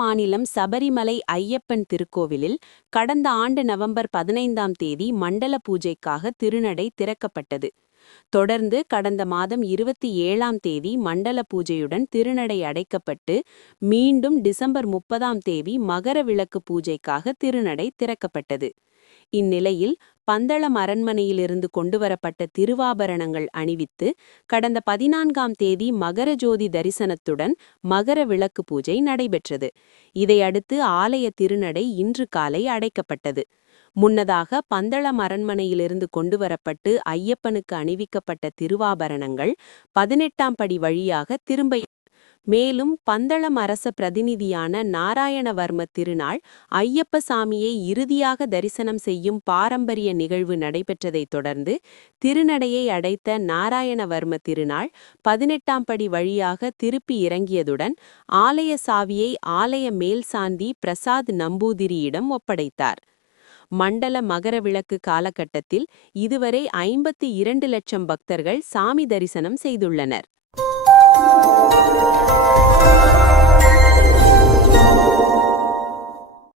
மாநிலம் சபரிமலை ஐயப்பன் திருக்கோவிலில் கடந்த ஆண்டு நவம்பர் 15ஆம் தேதி மண்டல பூஜைக்காக திருநடை திறக்கப்பட்டது. தொடர்ந்து கடந்த மாதம் 27ஆம் தேதி மண்டல பூஜையுடன் திருநடை அடைக்கப்பட்டு மீண்டும் டிசம்பர் 30ஆம் தேதி மகர விளக்கு பூஜைக்காக திருநடை திறக்கப்பட்டது. இந்நிலையில் பந்தளம் அரண்மனையிலிருந்து கொண்டுவரப்பட்ட திருவாபரணங்கள் அணிவித்து கடந்த 14ஆம் தேதி மகர ஜோதி தரிசனத்துடன் மகர விளக்கு பூஜை நடைபெற்றது. இதையடுத்து ஆலய திருநடை இன்று காலை அடைக்கப்பட்டது. முன்னதாக பந்தளம் அரண்மனையிலிருந்து கொண்டுவரப்பட்டு ஐயப்பனுக்கு அணிவிக்கப்பட்ட திருவாபரணங்கள் 18ஆம் படி வழியாக திரும்ப. மேலும் பந்தளம் அரச பிரதிநிதியான நாராயணவர்ம திருநாள் ஐயப்ப சாமியை இறுதியாக தரிசனம் செய்யும் பாரம்பரிய நிகழ்வு நடைபெற்றதைத் தொடர்ந்து திருநடையை அடைத்த நாராயணவர்ம திருநாள் 18ஆம் படி வழியாக திருப்பி இறங்கியதுடன் ஆலய சாவியை ஆலய மேல்சாந்தி பிரசாத் நம்பூதிரியிடம் ஒப்படைத்தார். மண்டல மகர விளக்கு காலகட்டத்தில் இதுவரை 52 லட்சம் பக்தர்கள் சாமி தரிசனம் செய்துள்ளனர்.